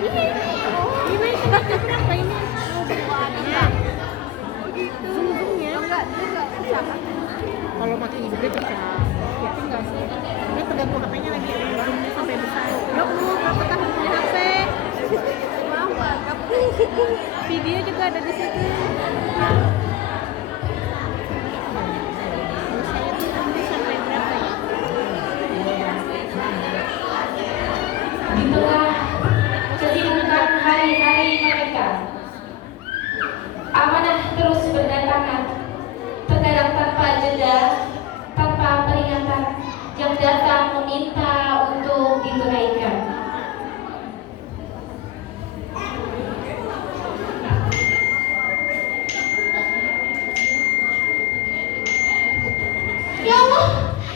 Ini berapa ini? Zoom-zoomnya. Kalau makin gede bisa. Ya tinggal sih. Ini tergantung HP-nya lagi. Zoom-nya sampai besar. Ya perlu berapa tahun punya HP? Video juga ada di situ. Kalau saya tuh nanti sampai berapa ya? Di tengah kesibukan hari-hari mereka, amanah terus berdatangan, terkadang tanpa jeda, tanpa peringatan, yang datang meminta untuk ditunaikan. Ya Allah,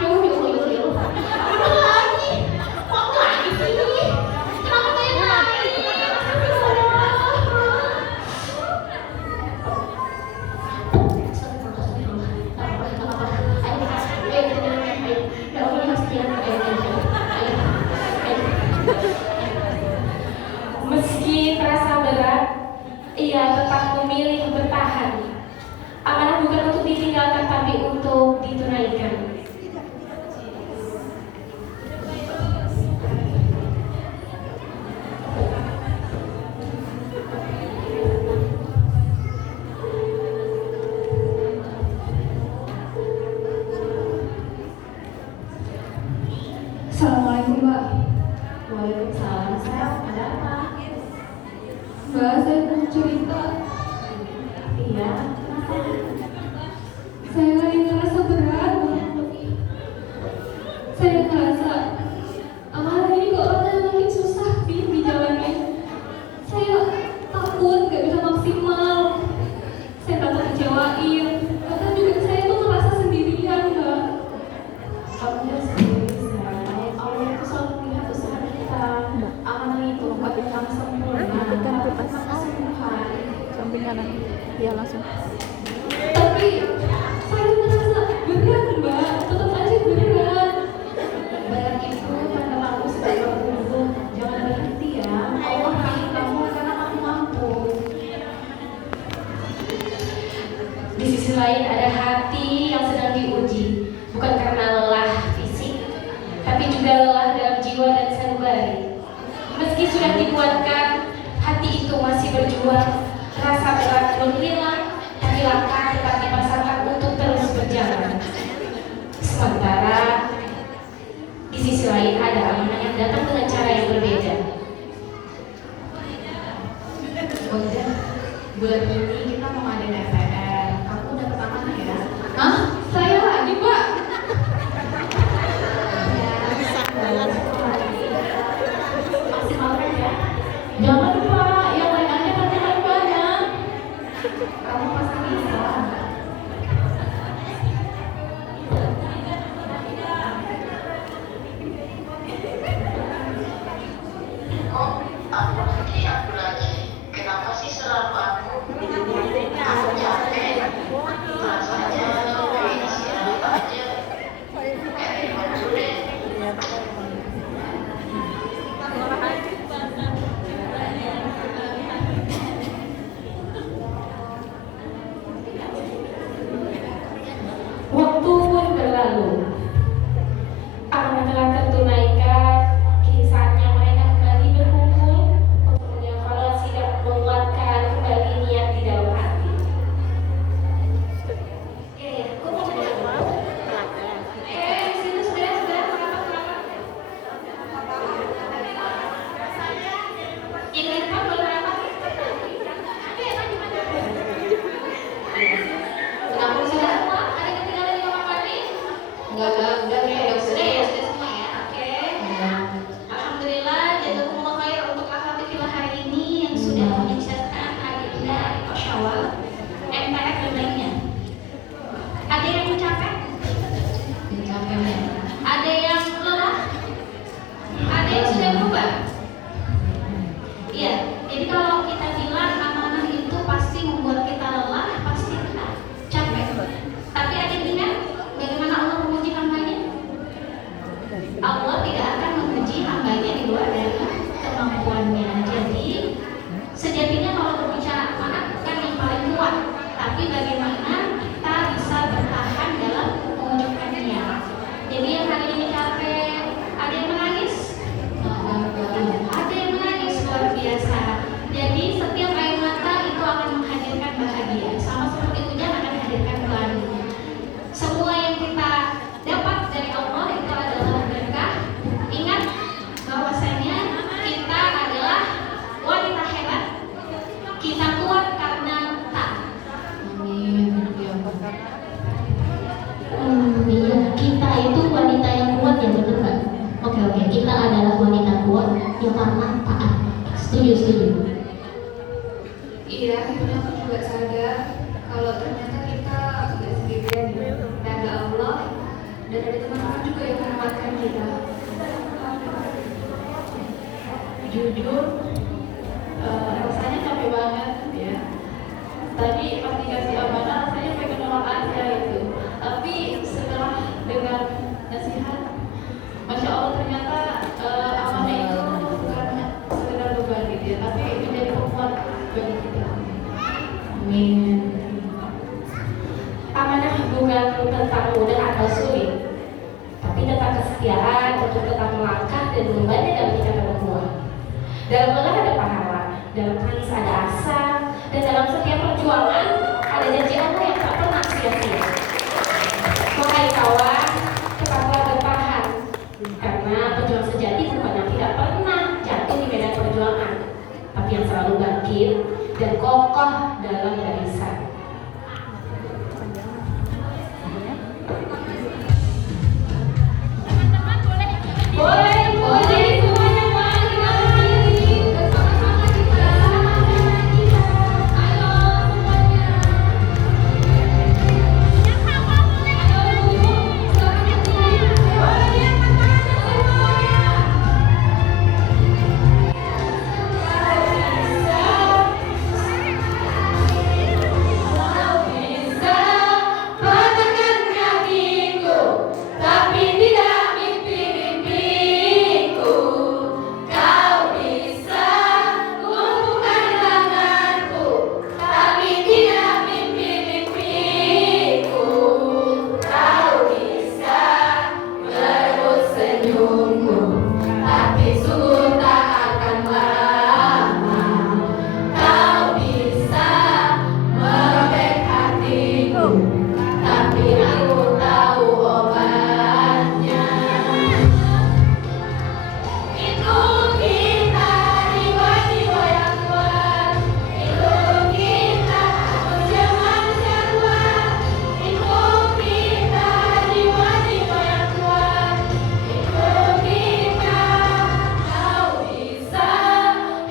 ya Allah, ya Allah, ya Allah. Apa lagi? Kok lagi sih? Kenapa saya lagi? Meski terasa berat, ia tetap memilih bertahan. Amanah bukan untuk ditinggalkan, tapi untuk ditunaikan. Assalamualaikum, Mbak. Waalaikumsalam. Sayang, ada apa? Mbak, saya mau cerita. Iya. Saya lagi ngerasa berat. Saya ngerasa amanah ini kok rasanya makin susah di jalannya. Saya takut gak bisa maksimal. Saya takut kecewain. Bahkan juga saya tuh ngerasa sendirian, Mbak. Kamu jangan sendiri, sayang. Allah itu selalu melihat usaha kita. Amanah itu bukan tentang sempurna, tapi tentang kesembuhan. Samping kanan. Ya langsung. Tapi saya merasa berat, Mbak. Tetap aja berat. Berat itu karena kamu sedang bertumbuh. Jangan berhenti ya. Allah pilih kamu karena kamu mampu. Di sisi lain ada hati yang sedang diuji, bukan karena lelah fisik, tapi juga lelah dalam jiwa dan sanubari. Meski sudah dikuatkan, hati itu masih berjuang. Rasa berat belum hilang, tapi langkah tetap dipasangkan untuk terus berjalan. Sementara di sisi lain ada amanah yang datang dengan cara yang berbeda. Bunda, bulan ini kita mau ngadain FPR. Kamu dapat amanah ya? Hah? Saya lagi, Pak. Maksimalkan ya. Jangan lupa yang lain aja nanti paling banyak. Kamu pasti bisa. Kok aku lagi, aku lagi. Kenapa sih selalu aku? Aku capek. Rasanya pengen istirahat aja. Kayak gimana dulu deh. Waktu pun berlalu. Amanah telah tertunaikan. Kini saatnya mereka kembali berkumpul Setuju. Iya, aku juga sadar kalau ternyata kita nggak sendirian ya. Ada Allah dan ada teman-teman juga yang menguatkan kita. Jujur, rasanya capek banget ya. Tadi pas dikasih amanah rasanya pengen nolak aja gitu. Tapi setelah dengar nasihat, Masya Allah ternyata amanah itu bukan sekedar beban gitu ya, tapi menjadi penguat bagi kita. Amin. Amanah bukan tentang mudah atau sulit, tapi tentang kesetiaan untuk tetap melangkah dan membantu dalam kita berdua. Dalam lelah ada pahala, dalam tangis ada asa, dan dalam setiap perjuangan ada janji Allah yang tak pernah sia-sia. Wahai kawan, tetaplah bertahan, karena pejuang sejati bukan yang tidak pernah jatuh di medan perjuangan, tapi yang selalu bangkit dan kokoh dalam barisan. Boleh semuanya Pak, kita berdiri bersama-sama kita. Ayo semuanya. Yang sama boleh. Ayo Bu, silakan berdiri. Boleh diangkat tangan semuanya. Kau bisa patahkan kakiku, tapi tidak mimpi-mimpiku. Kau bisa lumpuhkan tanganku, tapi tidak mimpi-mimpiku. Kau bisa merebut senyumku, tapi sungguh tak akan lama. Kau bisa merobek hatiku, tapi aku tahu obatnya. Itu kita jiwa-jiwa yang kuat, itu kita manusia-manusia kuat, itu kita jiwa-jiwa yang kuat, itu kita. Kau bisa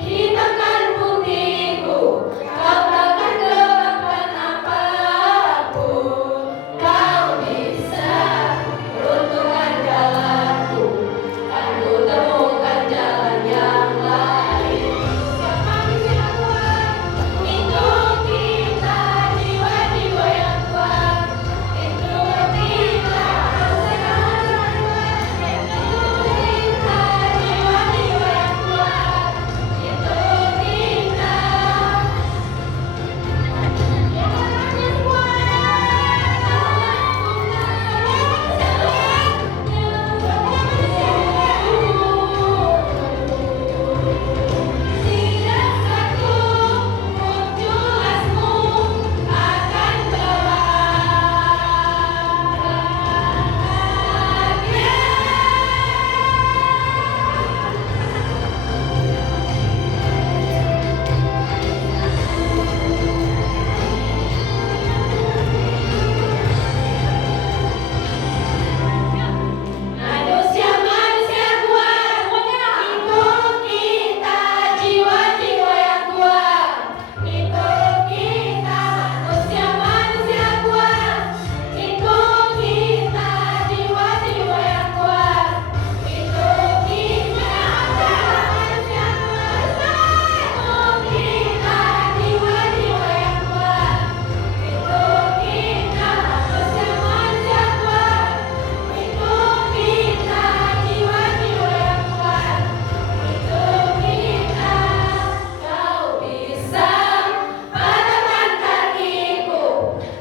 hitamkan putihku, kau takkan gelapkan apapun. Kau bisa runtuhkan jalanku, kan ku temukan jalan yang lain. Manusia kuat, itu kita jiwa-jiwa yang kuat, itu kita manusia-manusia kuat, itu kita jiwa-jiwa yang kuat, itu kita. Tidak satu pun jelasmu akan Manusia-manusia kuat, itu kita jiwa-jiwa yang kuat, itu kita manusia-manusia kuat, itu kita jiwa-jiwa yang kuat, itu kita manusia kuat, itu kita jiwa-jiwa yang kuat, itu kita manusia-manusia kuat, itu kita jiwa-jiwa yang kuat, itu kita. Kau bisa patahkan kakiku,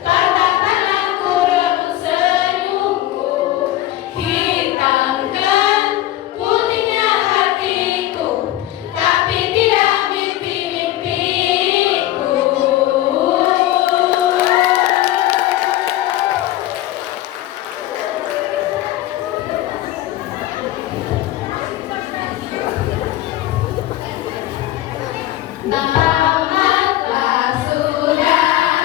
katakanlah ku rebut senyumku, hitamkan putihnya hatiku, tapi tidak mimpi-mimpiku. Tamatlah sudah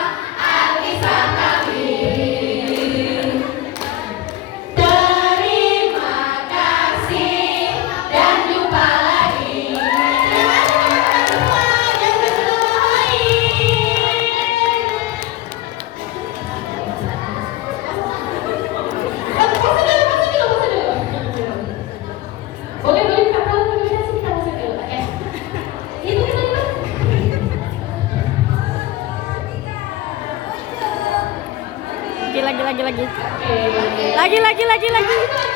kisah kami. Terima kasih dan jumpa lagi. lagi. Oke. Lagi.